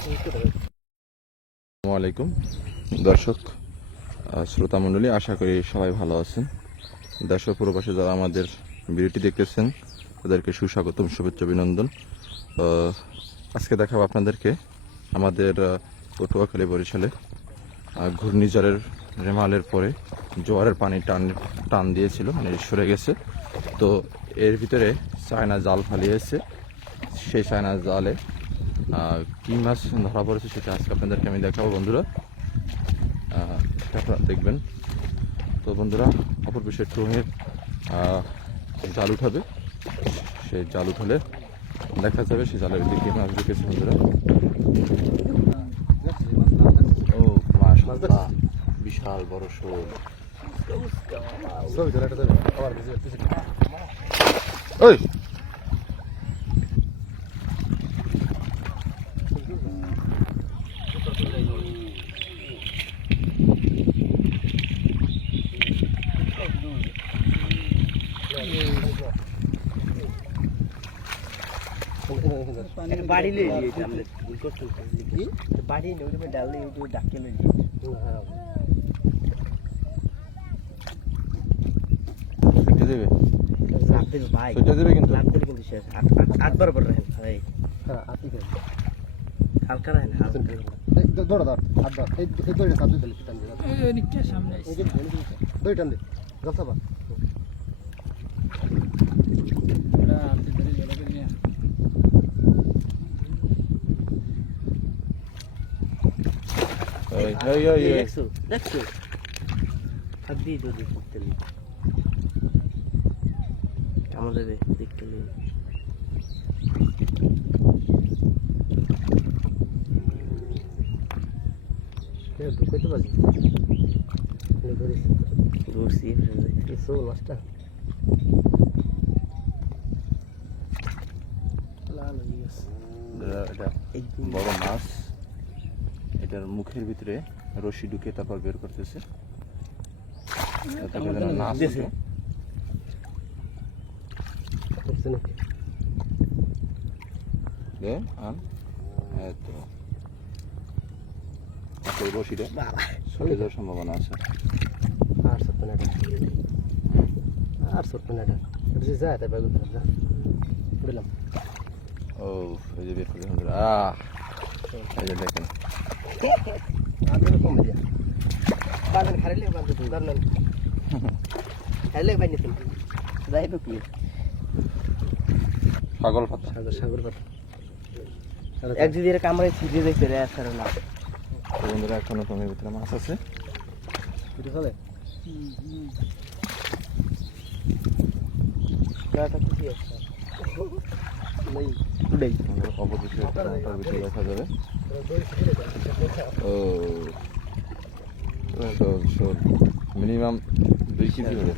আসসালামু আলাইকুম দর্শক শ্রোতা মণ্ডলী, আশা করি সবাই ভালো আছেন। দেশ ও প্রবাসে যারা আমাদের ভিডিওটি দেখতেছেন তাদেরকে সুস্বাগতম, শুভেচ্ছা, অভিনন্দন। আজকে দেখাবো আপনাদেরকে আমাদের পটুয়াখালী বরিশালে ঘূর্ণিঝড়ের রেমালের পরে জোয়ারের পানি টান দিয়েছিল, মানে সরে গেছে। তো এর ভিতরে চায়না জাল ফালিয়েছে। সেই চায়না জালে কী মাছ ধরা পড়েছে সেটা আজকে আপনাদেরকে আমি দেখাবো বন্ধুরা, আপনারা দেখবেন। তো বন্ধুরা, অপর বিষয় ট্রোনের জাল উঠাবে, সেই জাল উঠালে দেখা যাবে সেই জালের ভিতরে কী মাছ ঢুকেছে বন্ধুরা। ও মাশাআল্লাহ, বিশাল বড় শোল। ওই बाड़ी ले लिए थे हमने, उनको बाड़ी नहीं में डाल दी जो डाके ले लिए। ছুটে দেবে, लाभ दे भाई, ছুটে দেবে কিন্তু लाभ दे लेकिन शेष आठ बार बढ़ रहे हैं भाई। हाँ आती है, हल्का रहे ना हल्का। दौड़ा दौड़ आठ बार एक दो साथ में दल कितने ये नीचे सामने ये दो टन दे गलता बात बड़ा आते तेरे जगह पे नहीं। দেখছো আদি দো দেখতে নেই আমাদের দেখতে নেই। ঢুকাইতে পারছি ঘুরছি কিছু মাছটা লাল হয়ে গেছে। এটা বড় মাছ, এটার মুখের ভিতরে রশি ঢুকে তারপর বের করতেছে। রশিটা সরে যাওয়ার সম্ভাবনা আছে। ও এই যে বের করে এই যে দেখেন ছাগল পাতা, সাগর পাতা এক দিদির কামড়ে ছিঁড়ে দেখতে রে আর না। তো বন্ধুরা, এখনো টঙের ভিতরে মাছ আছে। চলে অবশ্যই দেখা যাবে। ও মিনিমাম 2 কেজি হবে।